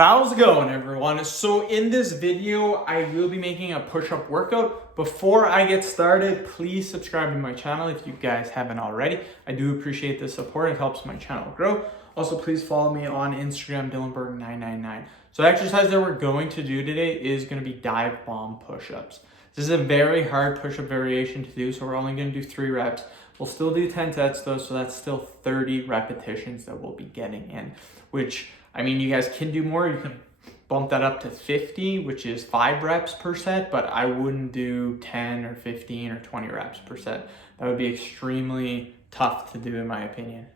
How's it going, everyone? So in this video, I will be making a push-up workout. Before I get started, please subscribe to my channel if you guys haven't already. I do appreciate the support. It helps my channel grow. Also, please follow me on Instagram, Dylanberg999. So the exercise that we're going to do today is going to be dive bomb push-ups. This is a very hard push-up variation to do, so we're only going to do 3 reps. We'll still do 10 sets though, so that's still 30 repetitions that we'll be getting in, which, I mean, you guys can do more. You can bump that up to 50, which is 5 reps per set, but I wouldn't do 10 or 15 or 20 reps per set. That would be extremely tough to do in my opinion.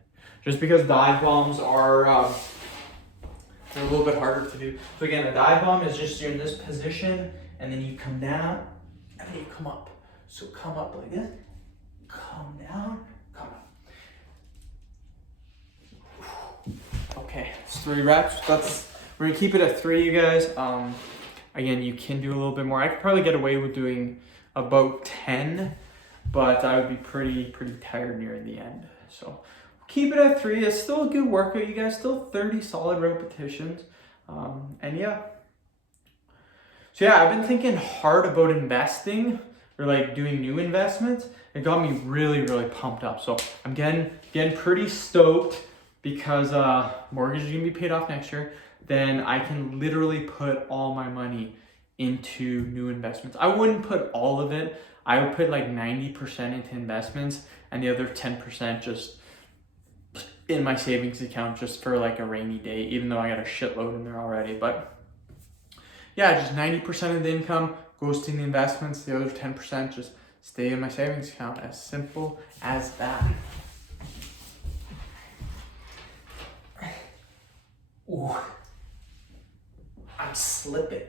Just because dive bombs are, they're a little bit harder to do. So again, a dive bomb is just you're in this position and then you come down and then you come up. So come up like this, come down, come up. Okay, it's 3 reps. We're gonna keep it at 3, you guys. Again, you can do a little bit more. I could probably get away with doing about 10, but I would be pretty tired near the end. So keep it at 3. It's still a good workout, you guys. Still 30 solid repetitions. And yeah. So yeah, I've been thinking hard about investing or like doing new investments. It got me really pumped up. So I'm getting pretty stoked because mortgage is gonna be paid off next year. Then I can literally put all my money into new investments. I wouldn't put all of it. I would put like 90% into investments and the other 10% just in my savings account just for like a rainy day, even though I got a shitload in there already. But yeah, just 90% of the income goes to the investments. The other 10% just stay in my savings account. As simple as that. Ooh, I'm slipping.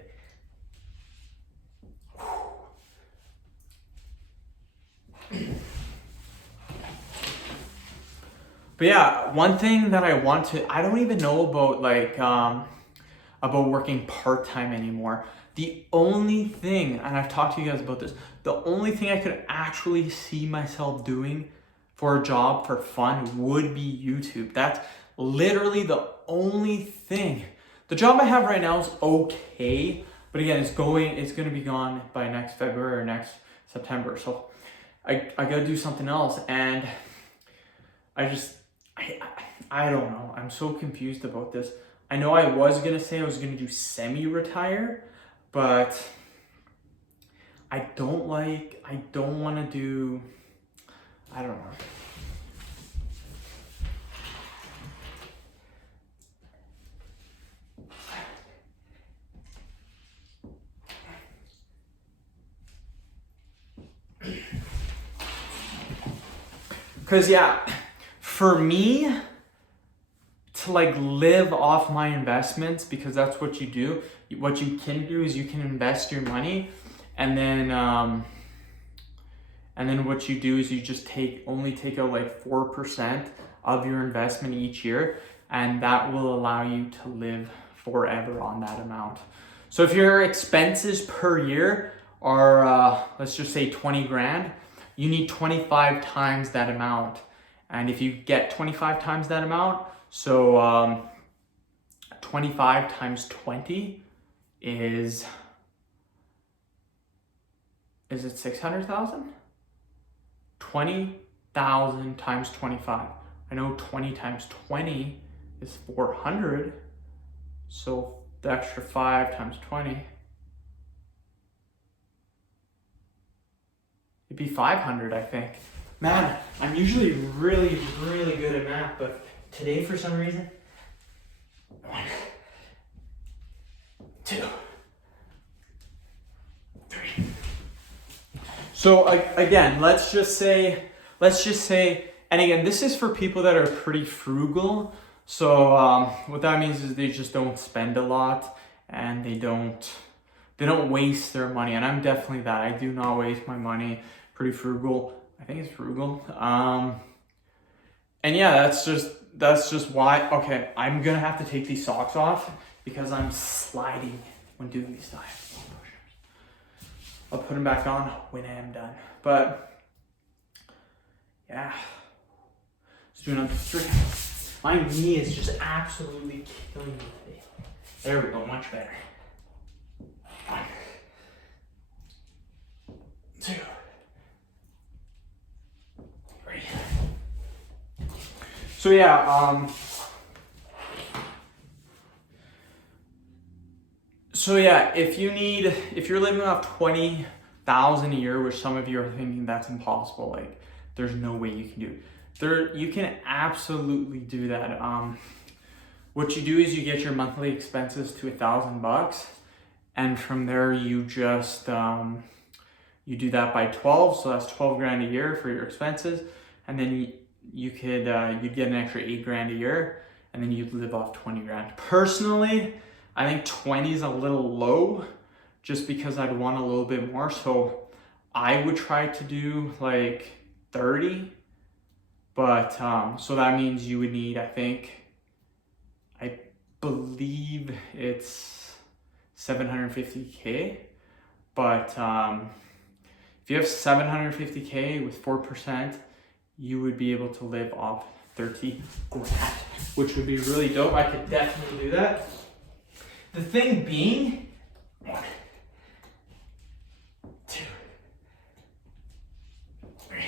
But yeah, one thing that I don't even know about about working part-time anymore. The only thing, and I've talked to you guys about this, the only thing I could actually see myself doing for a job for fun would be YouTube. That's literally the only thing. The job I have right now is okay, but again, it's gonna be gone by next February or next September. So I gotta do something else, and I don't know. I'm so confused about this. I know I was gonna say I was gonna do semi-retire, but I don't wanna do, I don't know. Because yeah, for me to like live off my investments, because that's what you do. What you can do is you can invest your money, and then what you do is you just only take out like 4% of your investment each year, and that will allow you to live forever on that amount. So if your expenses per year are let's just say 20 grand, you need 25 times that amount. And if you get 25 times that amount, so 25 times 20 is it 600,000? 20,000 times 25. I know 20 times 20 is 400. So the extra 5 times 20, it'd be 500, I think. Man, I'm usually really good at math, but today for some reason, 1, 2, 3. So again, let's just say, and again, this is for people that are pretty frugal. So what that means is they just don't spend a lot and they don't waste their money. And I'm definitely that. I do not waste my money. Pretty frugal. I think it's frugal. And yeah, that's just why. Okay, I'm gonna have to take these socks off because I'm sliding when doing these dive push-ups. I'll put them back on when I am done. But yeah, let's do another 3. My knee is just absolutely killing me today. There we go, much better. 1, 2, 3. So yeah, if you're living off 20,000 a year, which some of you are thinking that's impossible, like there's no way you can do it. You can absolutely do that. What you do is you get your monthly expenses to $1,000, and from there you just you do that by 12, so that's 12 grand a year for your expenses, and then you'd get an extra 8 grand a year, and then you'd live off 20 grand. Personally, I think 20 is a little low, just because I'd want a little bit more. So I would try to do like 30, but so that means you would need, I believe it's 750K, but if you have 750K with 4%, you would be able to live off 30 grand, which would be really dope. I could definitely do that. The thing being, 1, 2, 3.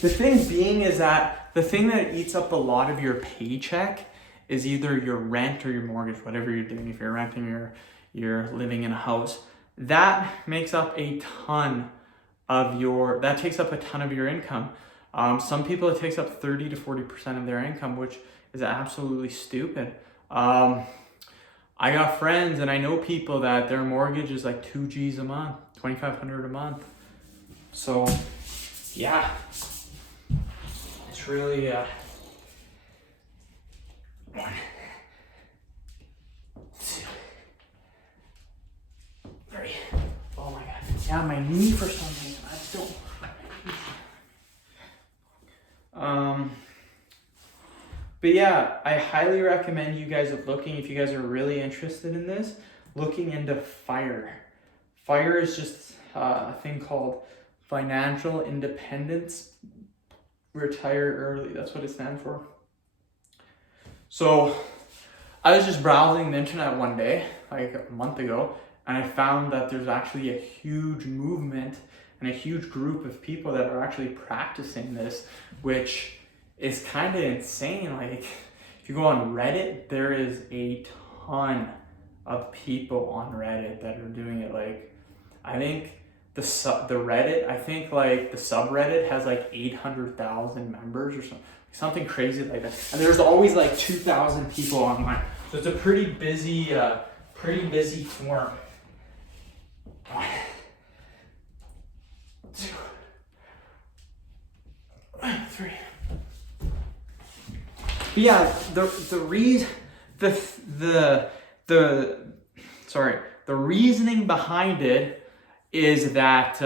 The thing being is that the thing that eats up a lot of your paycheck is either your rent or your mortgage, whatever you're doing. If you're renting or you're living in a house, that makes up a ton of your income. Some people, it takes up 30 to 40% of their income, which is absolutely stupid. I got friends and I know people that their mortgage is like 2 G's a month, 2,500 a month. So yeah, it's really 1, 2, 3. Oh my god. Yeah, my knee for some reason. I don't. But yeah, I highly recommend you guys if you guys are really interested in this, looking into FIRE. FIRE is just a thing called Financial Independence Retire Early. That's what it stands for. So I was just browsing the internet one day, like a month ago, and I found that there's actually a huge movement and a huge group of people that are actually practicing this, which is kind of insane. Like if you go on Reddit, there is a ton of people on Reddit that are doing it. Like I think the subreddit has like 800,000 members or something crazy like that. And there's always like 2,000 people online. So it's a pretty busy forum. 1, 2, 3. But yeah, the reasoning behind it is that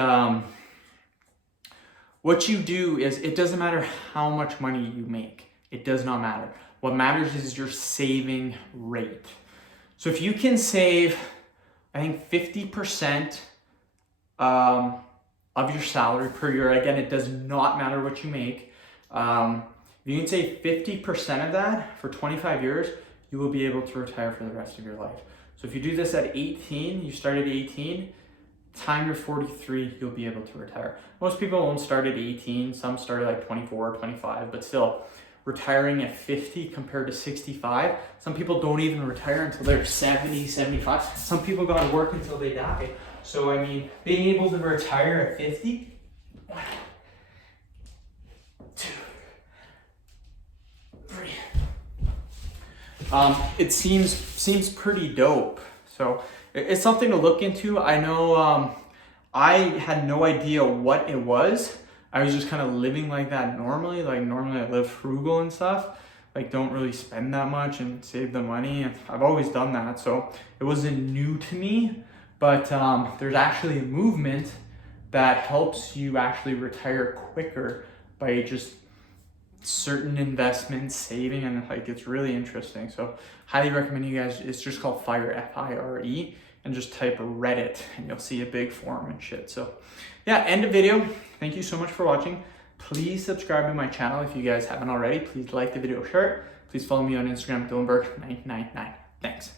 what you do is, it doesn't matter how much money you make. It does not matter. What matters is your saving rate. So if you can save, I think 50% of your salary per year, again, it does not matter what you make. If you can save 50% of that for 25 years, you will be able to retire for the rest of your life. So if you do this at 18, you start at 18, time you're 43, you'll be able to retire. Most people won't start at 18, some start at like 24 or 25, but still, retiring at 50 compared to 65, some people don't even retire until they're 70, 75. Some people gotta work until they die. So I mean, being able to retire at 50, 1, 2, 3. It seems pretty dope. So it's something to look into. I know I had no idea what it was. I was just kind of living like that normally. Like normally I live frugal and stuff. Like don't really spend that much and save the money. And I've always done that. So it wasn't new to me. But there's actually a movement that helps you actually retire quicker by just certain investments, saving, and like it's really interesting. So highly recommend you guys. It's just called FIRE, F-I-R-E, and just type Reddit and you'll see a big forum and shit. So yeah, end of video. Thank you so much for watching. Please subscribe to my channel if you guys haven't already. Please like the video, share it. Please follow me on Instagram, Dylanberg999. Thanks.